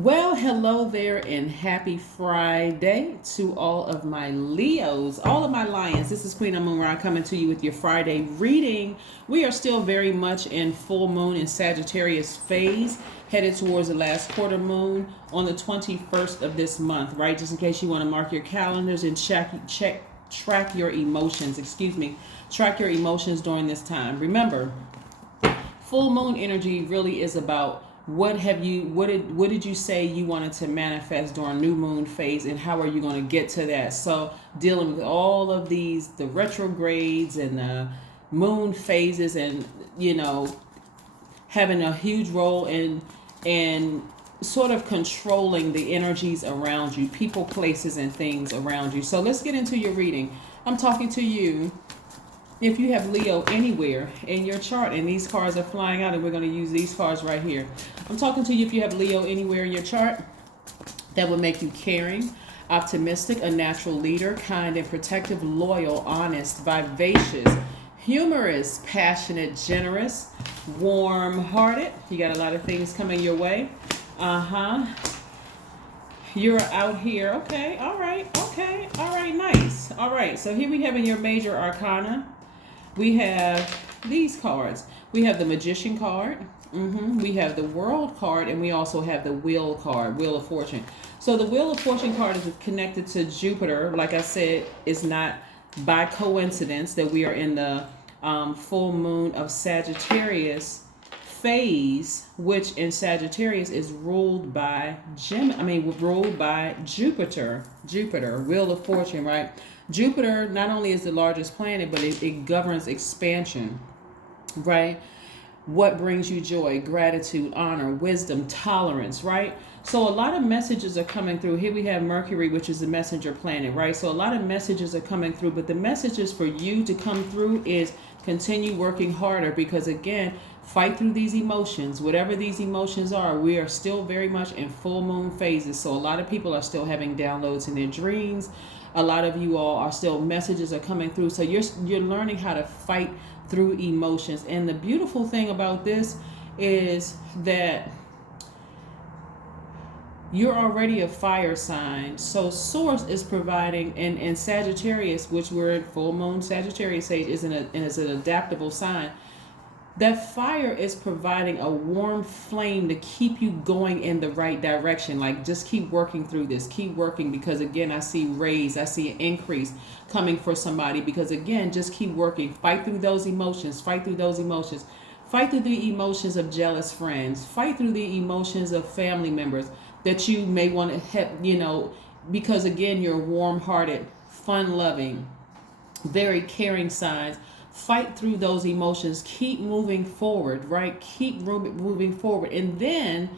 Well, hello there, and happy Friday to all of my Leos, all of my Lions. This is Queen Amun Ra coming to you with your Friday reading. We are still very much in full moon in Sagittarius phase, headed towards the last quarter moon on the 21st of this month, right? Just in case you want to mark your calendars and track your emotions, track your emotions during this time. Remember, full moon energy really is about what did you say you wanted to manifest during new moon phase, and how are you going to get to that? So dealing with all of these, the retrogrades and the moon phases, and having a huge role in sort of controlling the energies around you, people, places, and things around you. So let's get into your reading. I'm talking to you if you have Leo anywhere in your chart, and these cards are flying out, and we're going to use these cards right here. I'm talking to you if you have Leo anywhere in your chart. That would make you caring, optimistic, a natural leader, kind and protective, loyal, honest, vivacious, humorous, passionate, generous, warm-hearted. You got a lot of things coming your way. You're out here. Okay, all right, nice. All right, so here we have in your major arcana, we have these cards. We have the Magician card. We have the World card, and we also have the Wheel card, Wheel of Fortune. So the Wheel of Fortune card is connected to Jupiter. Like I said, it's not by coincidence that we are in the full moon of Sagittarius phase, which in Sagittarius is ruled by Jupiter. Wheel of Fortune, right? Jupiter not only is the largest planet, but it governs expansion, right? What brings you joy, gratitude, honor, wisdom, tolerance, right? So a lot of messages are coming through. Here we have Mercury, which is the messenger planet, right? So a lot of messages are coming through, but the messages for you to come through is continue working harder, because again, fight through these emotions, whatever these emotions are. We are still very much in full moon phases. So a lot of people are still having downloads in their dreams. A lot of you all are still, messages are coming through. So you're learning how to fight through emotions. And the beautiful thing about this is that you're already a fire sign. So Source is providing, and Sagittarius, which we're in full moon Sagittarius age, is an adaptable sign. That fire is providing a warm flame to keep you going in the right direction. Like, just keep working through this, keep working, because again, I see raise, I see an increase coming for somebody, because again, just keep working, fight through those emotions, fight through the emotions of jealous friends, fight through the emotions of family members that you may want to help, because again, you're warm-hearted, fun-loving, very caring signs. Fight through those emotions, keep moving forward, right? Keep moving forward. And then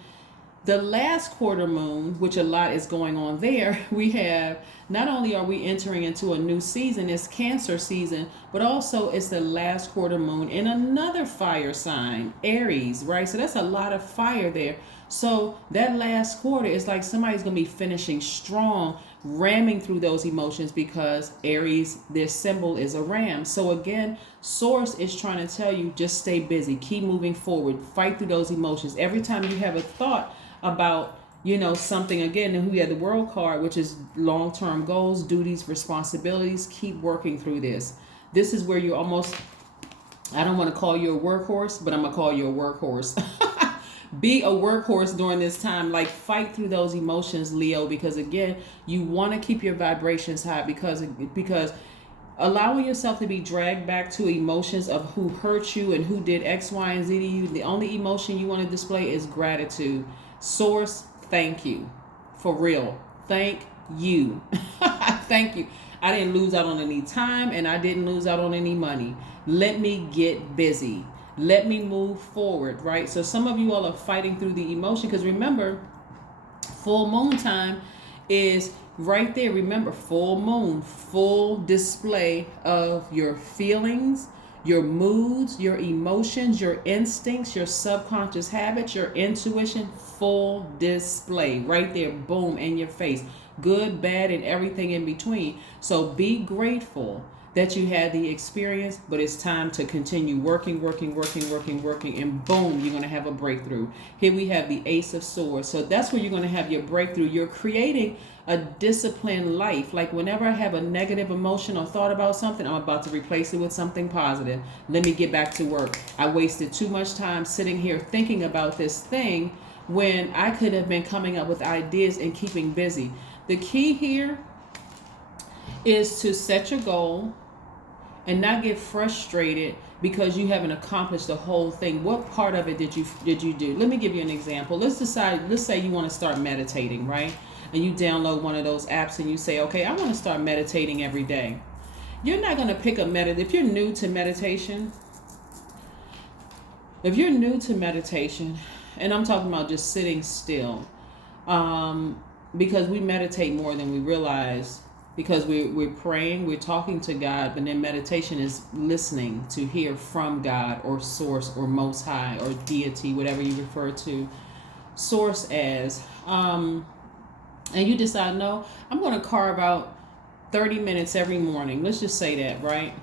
the last quarter moon, which a lot is going on there, we have, not only are we entering into a new season, it's Cancer season, but also it's the last quarter moon in another fire sign, Aries, right? So that's a lot of fire there. So that last quarter is like somebody's going to be finishing strong, ramming through those emotions, because Aries, their symbol is a ram. So again, Source is trying to tell you, just stay busy, keep moving forward, fight through those emotions. Every time you have a thought about something, again, and we have the World card, which is long-term goals, duties, responsibilities, keep working through this. This is where you almost, I don't want to call you a workhorse, but I'm going to call you a workhorse. Be a workhorse during this time. Like, fight through those emotions, Leo, because again, you want to keep your vibrations high, because allowing yourself to be dragged back to emotions of who hurt you and who did X, Y, and Z to you, the only emotion you want to display is gratitude. Source, thank you. For real. Thank you. Thank you. I didn't lose out on any time, and I didn't lose out on any money. Let me get busy. Let me move forward, right? So some of you all are fighting through the emotion, because remember, full moon time is right there. Remember, full moon, full display of your feelings, your moods, your emotions, your instincts, your subconscious habits, your intuition, full display right there, boom, in your face, good, bad, and everything in between. So be grateful that you had the experience, but it's time to continue working, and boom, you're going to have a breakthrough. Here we have the Ace of Swords. So that's where you're going to have your breakthrough. You're creating a disciplined life. Like whenever I have a negative emotion or thought about something, I'm about to replace it with something positive. Let me get back to work. I wasted too much time sitting here thinking about this thing when I could have been coming up with ideas and keeping busy. The key here is to set your goal and not get frustrated because you haven't accomplished the whole thing. What part of it did you do? Let me give you an example. Let's say you want to start meditating, right? And you download one of those apps and you say, okay, I want to start meditating every day. You're not going to pick a if you're new to meditation, and I'm talking about just sitting still, because we meditate more than we realize, because we're praying, we're talking to God, but then meditation is listening to hear from God or source or most high or deity, whatever you refer to source as. And you decide, no, I'm going to carve out 30 minutes every morning. Let's just say that, right?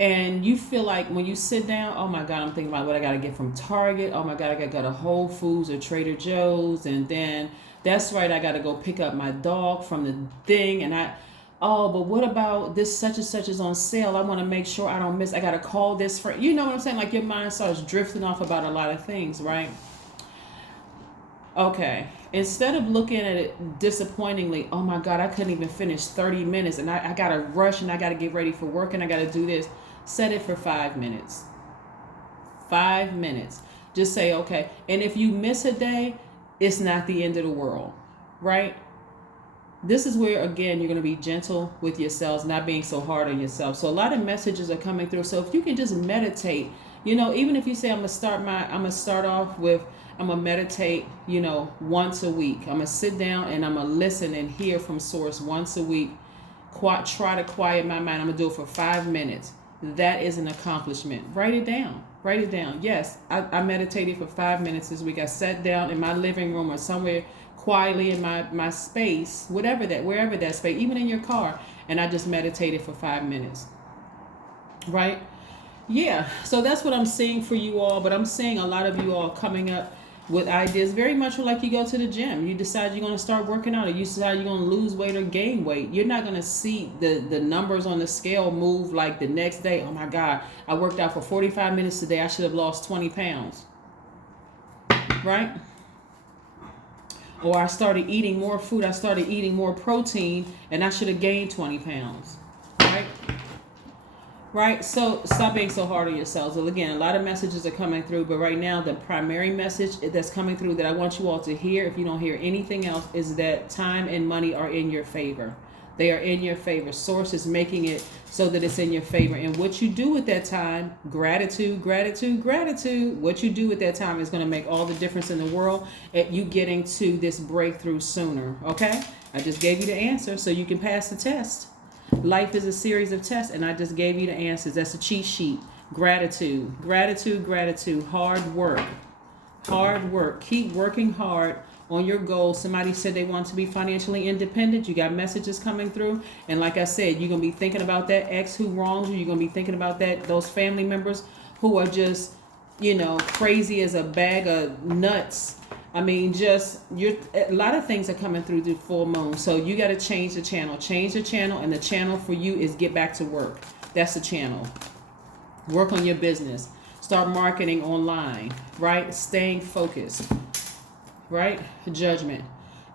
And you feel like when you sit down, oh my God, I'm thinking about what I got to get from Target. Oh my God, I got to go to Whole Foods or Trader Joe's. And then that's right, I got to go pick up my dog from the thing. And but what about this such and such is on sale? I want to make sure I don't miss. I got to call this friend. You know what I'm saying? Like your mind starts drifting off about a lot of things, right? Okay. Instead of looking at it disappointingly, oh my God, I couldn't even finish 30 minutes and I got to rush and I got to get ready for work and I got to do this. Set it for 5 minutes. 5 minutes. Just say, okay. And if you miss a day, it's not the end of the world, right? This is where, again, you're going to be gentle with yourselves, not being so hard on yourself. So a lot of messages are coming through. So if you can just meditate, even if you say, I'm going to start off with, I'm going to meditate, once a week. I'm going to sit down and I'm going to listen and hear from source once a week. Try to quiet my mind. I'm going to do it for 5 minutes. That is an accomplishment. Write it down. Yes, I meditated for 5 minutes this week. I sat down in my living room or somewhere quietly in my space, wherever that space, even in your car, and I just meditated for 5 minutes. Right? Yeah, so that's what I'm seeing for you all, but I'm seeing a lot of you all coming up with ideas, very much like you go to the gym. You decide you're going to start working out, or you decide you're going to lose weight or gain weight. You're not going to see the numbers on the scale move like the next day. Oh my God, I worked out for 45 minutes today. I should have lost 20 pounds. Right? Or I started eating more food. I started eating more protein and I should have gained 20 pounds. Right? So stop being so hard on yourselves. Well, again, a lot of messages are coming through, but right now the primary message that's coming through that I want you all to hear, if you don't hear anything else, is that time and money are in your favor. They are in your favor. Source is making it so that it's in your favor. And what you do with that time, gratitude. What you do with that time is going to make all the difference in the world at you getting to this breakthrough sooner. Okay? I just gave you the answer so you can pass the test. Life is a series of tests, and I just gave you the answers. That's a cheat sheet. Gratitude. Hard work. Keep working hard on your goals. Somebody said they want to be financially independent. You got messages coming through. And like I said, you're going to be thinking about that ex who wronged you. You're going to be thinking about those family members who are just, crazy as a bag of nuts. I mean, a lot of things are coming through the full moon. So you got to change the channel. And the channel for you is get back to work. That's the channel. Work on your business. Start marketing online, right? Staying focused, right? Judgment.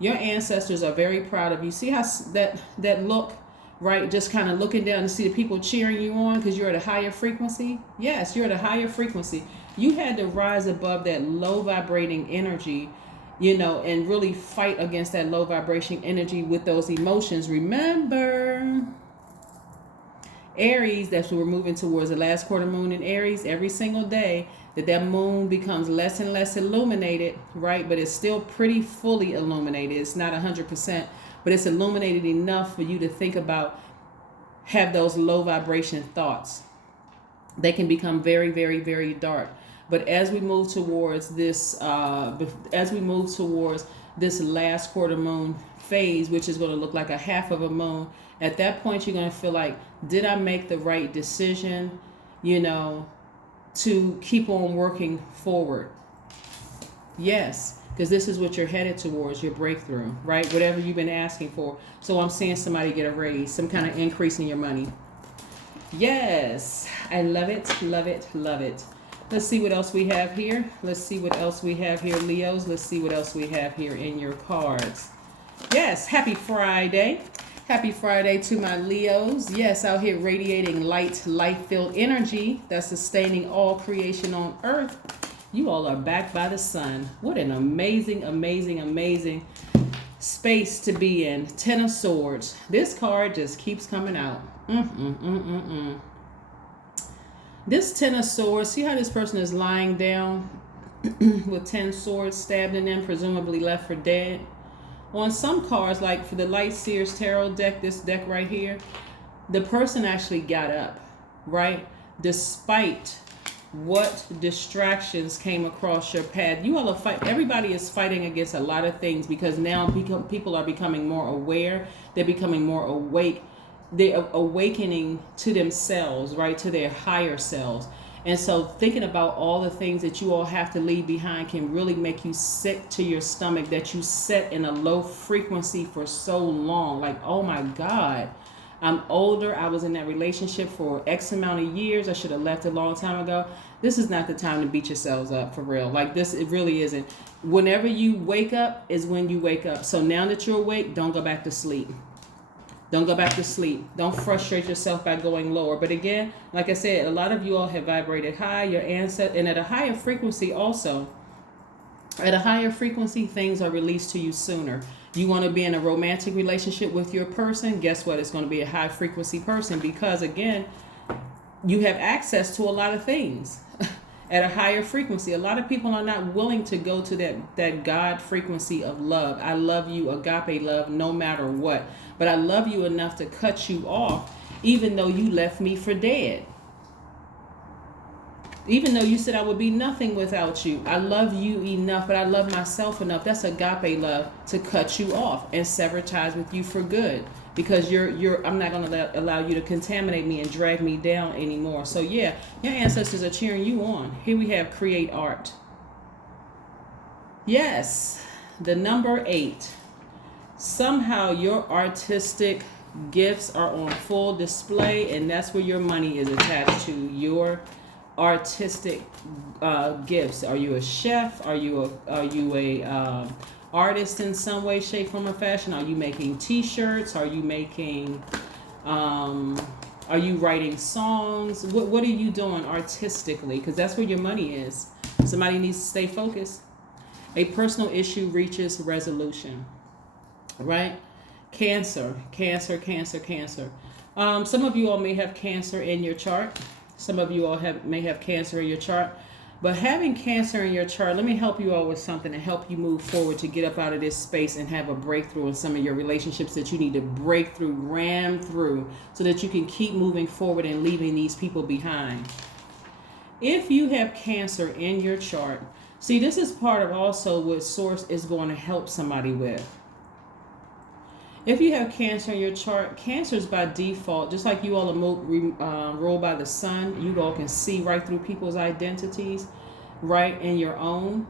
Your ancestors are very proud of you. See how that look, right? Just kind of looking down to see the people cheering you on because you're at a higher frequency. Yes, you're at a higher frequency. You had to rise above that low vibrating energy, and really fight against that low vibration energy with those emotions. Remember, Aries, that's what we're moving towards, the last quarter moon in Aries. Every single day that moon becomes less and less illuminated, right? But it's still pretty fully illuminated. It's not 100%, but it's illuminated enough for you to think about, have those low vibration thoughts. They can become very, very, very dark. But as we move towards this, this last quarter moon phase, which is going to look like a half of a moon. At that point, you're going to feel like, did I make the right decision, to keep on working forward? Yes, because this is what you're headed towards, your breakthrough, right? Whatever you've been asking for. So I'm seeing somebody get a raise, some kind of increase in your money. Yes, I love it, love it, love it. Let's see what else we have here. Let's see what else we have here, Leos. Let's see what else we have here in your cards. Yes, happy Friday. Happy Friday to my Leos. Yes, out here radiating light, life-filled energy that's sustaining all creation on earth. You all are backed by the sun. What an amazing, amazing, amazing space to be in. Ten of Swords. This card just keeps coming out. This Ten of Swords, see how this person is lying down with 10 swords stabbed in them, presumably left for dead? On some cards, like for the Light Seers Tarot deck, this deck right here, the person actually got up, right? Despite what distractions came across your path. You all are fighting. Everybody is fighting against a lot of things because now people are becoming more aware. They're becoming more awake. They're awakening to themselves, right? To their higher selves. And so thinking about all the things that you all have to leave behind can really make you sick to your stomach, that you set in a low frequency for so long. Like, oh my God, I'm older. I was in that relationship for X amount of years. I should have left a long time ago. This is not the time to beat yourselves up, for real. Like this, it really isn't. Whenever you wake up is when you wake up. So now that you're awake, don't go back to sleep. Don't go back to sleep. Don't frustrate yourself by going lower. But again, like I said, a lot of you all have vibrated high, your ancestors, and at a higher frequency also. At a higher frequency, things are released to you sooner. You want to be in a romantic relationship with your person, guess what? It's going to be a high frequency person because, again, you have access to a lot of things at a higher frequency. A lot of people are not willing to go to that God frequency of love. I love you, agape love, no matter what. But I love you enough to cut you off, even though you left me for dead. Even though you said I would be nothing without you. I love you enough, but I love myself enough. That's agape love, to cut you off and sever ties with you for good. Because I'm not going to allow you to contaminate me and drag me down anymore. So yeah, your ancestors are cheering you on. Here we have create art. Yes, the number 8. Somehow your artistic gifts are on full display, and that's where your money is attached to. Your artistic gifts. Are you a chef? Are you a artist in some way, shape, form, or fashion? Are you making T-shirts? Are you making? Are you writing songs? What are you doing artistically? Because that's where your money is. Somebody needs to stay focused. A personal issue reaches resolution. Right? Cancer. Some of you all may have cancer in your chart. Some of you all may have cancer in your chart. But having cancer in your chart, let me help you all with something to help you move forward, to get up out of this space and have a breakthrough in some of your relationships that you need to break through, ram through, so that you can keep moving forward and leaving these people behind. If you have cancer in your chart, see, this is part of also what Source is going to help somebody with. If you have cancer in your chart, cancer is by default, just like you all are ruled by the sun, you all can see right through people's identities, right, in your own.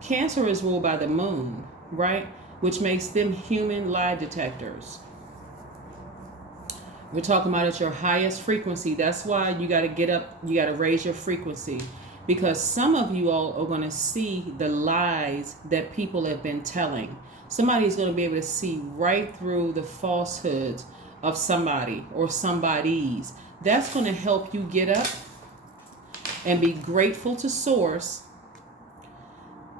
Cancer is ruled by the moon, right, which makes them human lie detectors. We're talking about at your highest frequency. That's why you got to get up, you got to raise your frequency. Because some of you all are going to see the lies that people have been telling. Somebody's going to be able to see right through the falsehoods of somebody or somebody's. That's going to help you get up and be grateful to Source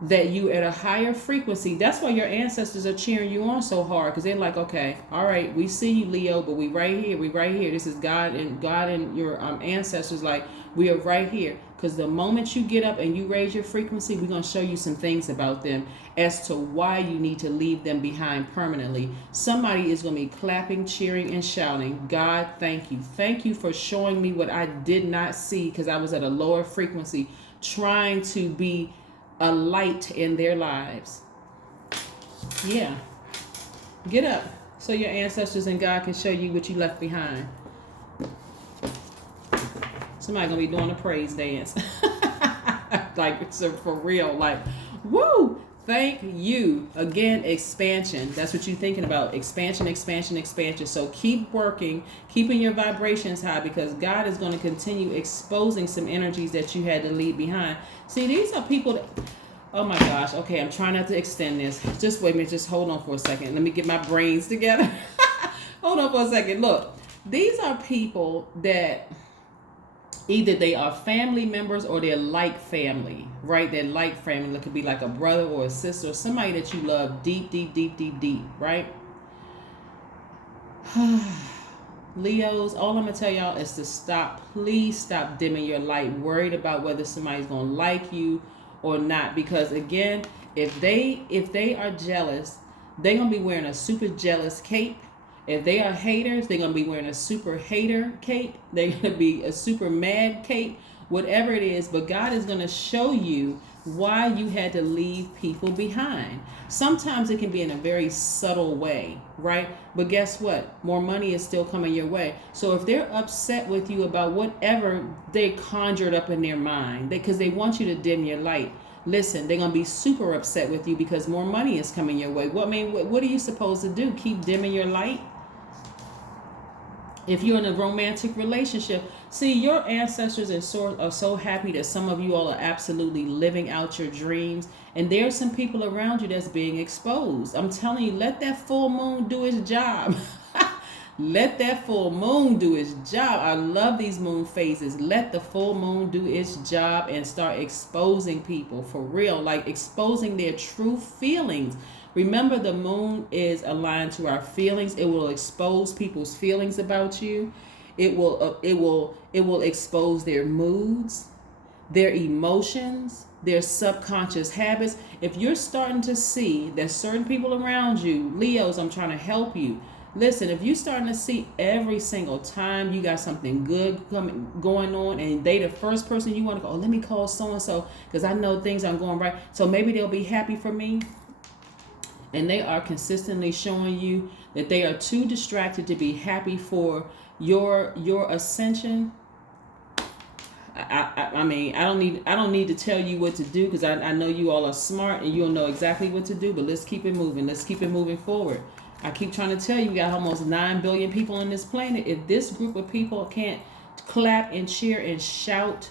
that you at a higher frequency. That's why your ancestors are cheering you on so hard, because they're like, okay, all right, we see you, Leo, but we right here. This is God and your ancestors, like, we are right here. Because the moment you get up and you raise your frequency, we're going to show you some things about them as to why you need to leave them behind permanently. Somebody is going to be clapping, cheering, and shouting, God, thank you. Thank you for showing me what I did not see because I was at a lower frequency, trying to be a light in their lives. Yeah. Get up so your ancestors and God can show you what you left behind. Somebody gonna be doing a praise dance. Like, so for real, like, woo! Thank you. Again, expansion. That's what you're thinking about. Expansion, expansion, expansion. So keep working, keeping your vibrations high, because God is going to continue exposing some energies that you had to leave behind. See, these are people that, oh my gosh. Okay, I'm trying not to extend this. Just wait a minute. Just hold on for a second. Let me get my brains together. Hold on for a second. Look, these are people that either they are family members or they're like family, right? They're like family. It could be like a brother or a sister, or somebody that you love deep, deep, deep, deep, deep, right? Leos, all I'm gonna tell y'all is to stop. Please stop dimming your light, worried about whether somebody's gonna like you or not. Because again, if they are jealous, they're gonna be wearing a super jealous cape. If they are haters, they're going to be wearing a super hater cape. They're going to be a super mad cape, whatever it is. But God is going to show you why you had to leave people behind. Sometimes it can be in a very subtle way, right? But guess what? More money is still coming your way. So if they're upset with you about whatever they conjured up in their mind, because they want you to dim your light, listen, they're going to be super upset with you because more money is coming your way. What are you supposed to do? Keep dimming your light? If you're in a romantic relationship, see, your ancestors and source are so happy that some of you all are absolutely living out your dreams. And there are some people around you that's being exposed. I'm telling you, let that full moon do its job. Let that full moon do its job. I love these moon phases. Let the full moon do its job and start exposing people for real, like exposing their true feelings. Remember, the moon is aligned to our feelings. It will expose people's feelings about you. It will expose their moods, their emotions, their subconscious habits. If you're starting to see that certain people around you, Leos, I'm trying to help you. Listen, if you're starting to see every single time you got something good going on, and they the first person you want to go, oh, let me call so-and-so because I know things aren't going right, so maybe they'll be happy for me. And they are consistently showing you that they are too distracted to be happy for your ascension. I mean, I don't need to tell you what to do, because I know you all are smart and you'll know exactly what to do. But let's keep it moving. Let's keep it moving forward. I keep trying to tell you, we got almost 9 billion people on this planet. If this group of people can't clap and cheer and shout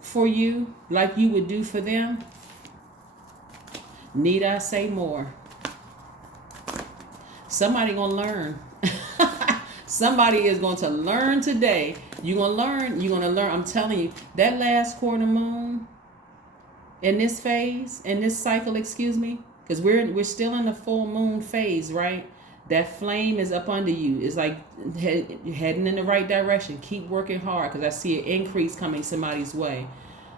for you like you would do for them, need I say more? Somebody gonna learn. Somebody is going to learn today. You're gonna learn. I'm telling you, that last quarter moon in this phase, in this cycle, excuse me, because we're still in the full moon phase, right? That flame is up under you. It's like heading in the right direction. Keep working hard, because I see an increase coming somebody's way.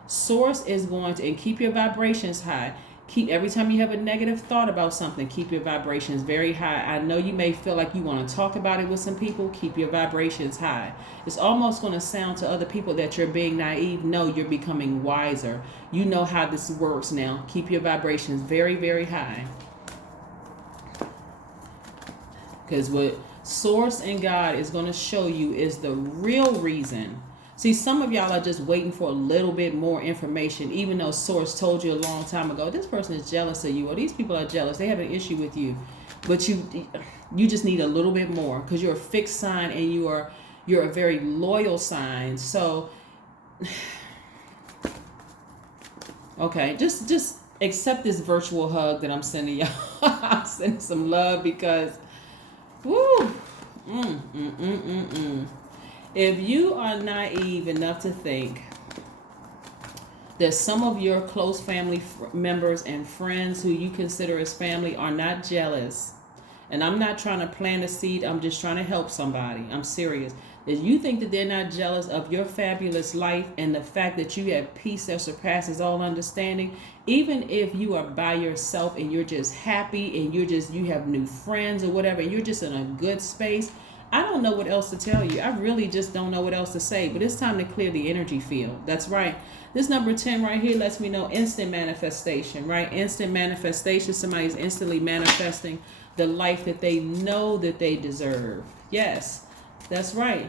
Source is going to, and keep your vibrations high. Keep, every time you have a negative thought about something, keep your vibrations very high. I know you may feel like you want to talk about it with some people. Keep your vibrations high. It's almost going to sound to other people that you're being naive. No, you're becoming wiser. You know how this works now. Keep your vibrations very, very high. Because what Source and God is going to show you is the real reason. See, some of y'all are just waiting for a little bit more information, even though Source told you a long time ago, this person is jealous of you, or these people are jealous, they have an issue with you. But you just need a little bit more, because you're a fixed sign and you're a very loyal sign. So, okay, just accept this virtual hug that I'm sending y'all. I'm sending some love because, woo, If you are naive enough to think that some of your close family members and friends who you consider as family are not jealous, and I'm not trying to plant a seed, I'm just trying to help somebody, I'm serious, that you think that they're not jealous of your fabulous life and the fact that you have peace that surpasses all understanding, even if you are by yourself and you're just happy and you have new friends or whatever, and you're just in a good space, I don't know what else to tell you. I really just don't know what else to say, but it's time to clear the energy field. That's right. This number 10 right here lets me know instant manifestation, right? Instant manifestation. Somebody's instantly manifesting the life that they know that they deserve. Yes, that's right.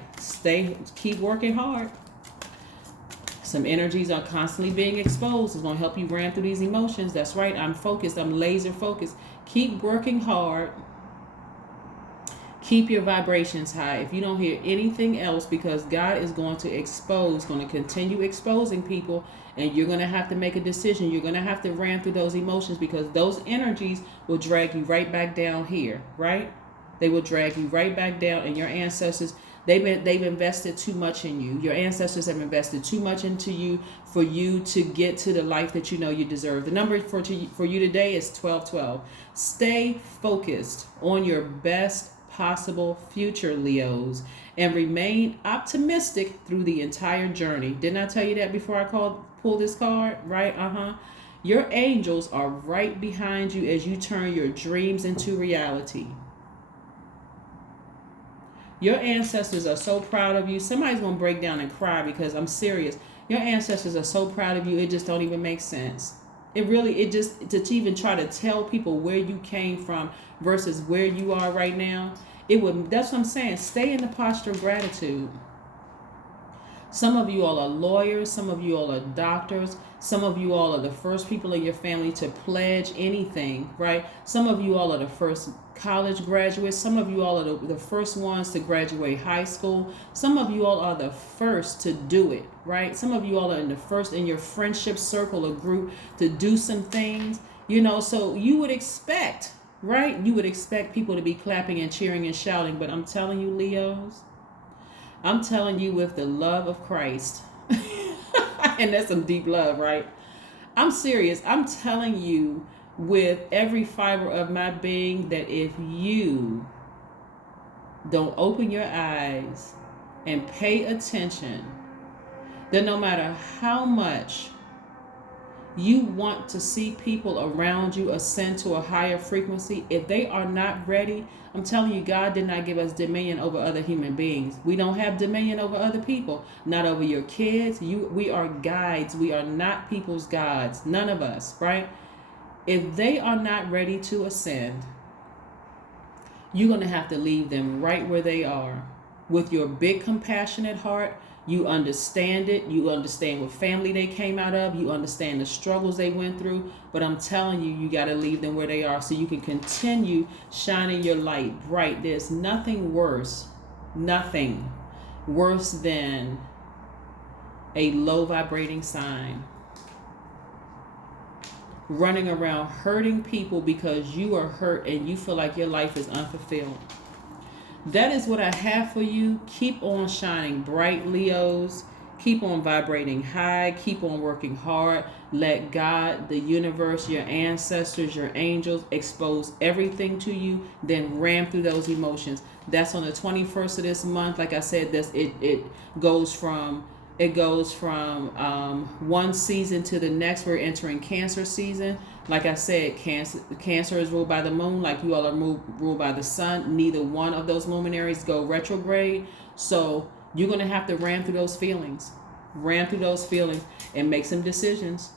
Keep working hard. Some energies are constantly being exposed. It's going to help you ram through these emotions. That's right. I'm focused. I'm laser focused. Keep working hard. Keep your vibrations high. If you don't hear anything else, because God is going to continue exposing people, and you're going to have to make a decision. You're going to have to ram through those emotions, because those energies will drag you right back down here, right? They will drag you right back down, and your ancestors, they've invested too much in you. Your ancestors have invested too much into you for you to get to the life that you know you deserve. The number for you today is 1212. Stay focused on your best possible future, Leos, and remain optimistic through the entire journey. Didn't I tell you that before I pull this card? Right? Your angels are right behind you as you turn your dreams into reality. Your ancestors are so proud of you. Somebody's going to break down and cry, because I'm serious. Your ancestors are so proud of you, it just don't even make sense. To even try to tell people where you came from versus where you are right now, that's what I'm saying. Stay in the posture of gratitude. Some of you all are lawyers, some of you all are doctors, some of you all are the first people in your family to pledge anything, right? Some of you all are the first college graduates, some of you all are the first ones to graduate high school, some of you all are the first to do it, right? Some of you all are in the first in your friendship circle or group to do some things, so you would expect, right? You would expect people to be clapping and cheering and shouting, but I'm telling you, Leos, I'm telling you with the love of Christ, and that's some deep love, right? I'm serious. I'm telling you with every fiber of my being that if you don't open your eyes and pay attention, then no matter how much you want to see people around you ascend to a higher frequency, if they are not ready, I'm telling you, God did not give us dominion over other human beings. We don't have dominion over other people, not over your kids. We are guides. We are not people's gods. None of us, right? If they are not ready to ascend, you're going to have to leave them right where they are. With your big compassionate heart, you understand it. You understand what family they came out of. You understand the struggles they went through. But I'm telling you, you got to leave them where they are so you can continue shining your light bright. There's nothing worse than a low vibrating sign. Running around hurting people because you are hurt and you feel like your life is unfulfilled. That is what I have for you. Keep on shining bright, Leos. Keep on vibrating high. Keep on working hard. Let God, the universe, your ancestors, your angels expose everything to you. Then ram through those emotions. That's on the 21st of this month. Like I said, it goes from one season to the next. We're entering Cancer season. Like I said, Cancer is ruled by the moon, like you all are ruled by the sun. Neither one of those luminaries go retrograde. So you're going to have to ram through those feelings. And make some decisions.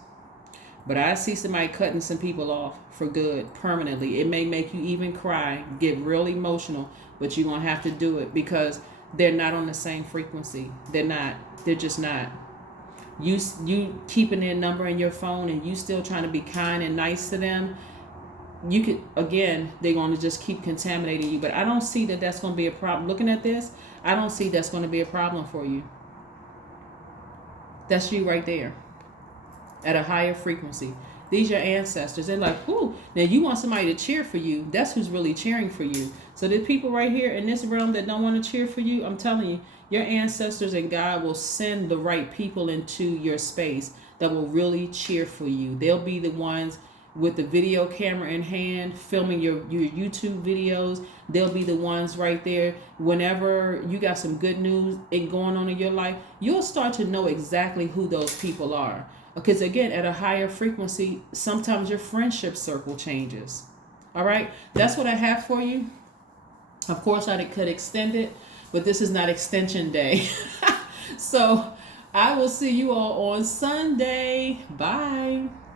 But I see somebody cutting some people off for good, permanently. It may make you even cry, get real emotional, but you're going to have to do it because they're not on the same frequency. They're not. They're just not. You keeping their number in your phone and you still trying to be kind and nice to them, you could, again, they're going to just keep contaminating you. But I don't see that that's going to be a problem. Looking at this, I don't see that's going to be a problem for you. That's you right there at a higher frequency. These are your ancestors. They're like, whoo. Now you want somebody to cheer for you. That's who's really cheering for you. So the people right here in this realm that don't want to cheer for you, I'm telling you, your ancestors and God will send the right people into your space that will really cheer for you. They'll be the ones with the video camera in hand, filming your YouTube videos. They'll be the ones right there. Whenever you got some good news going on in your life, you'll start to know exactly who those people are. Because again, at a higher frequency, sometimes your friendship circle changes. All right, that's what I have for you. Of course, I could extend it, but this is not extension day. So I will see you all on Sunday. Bye.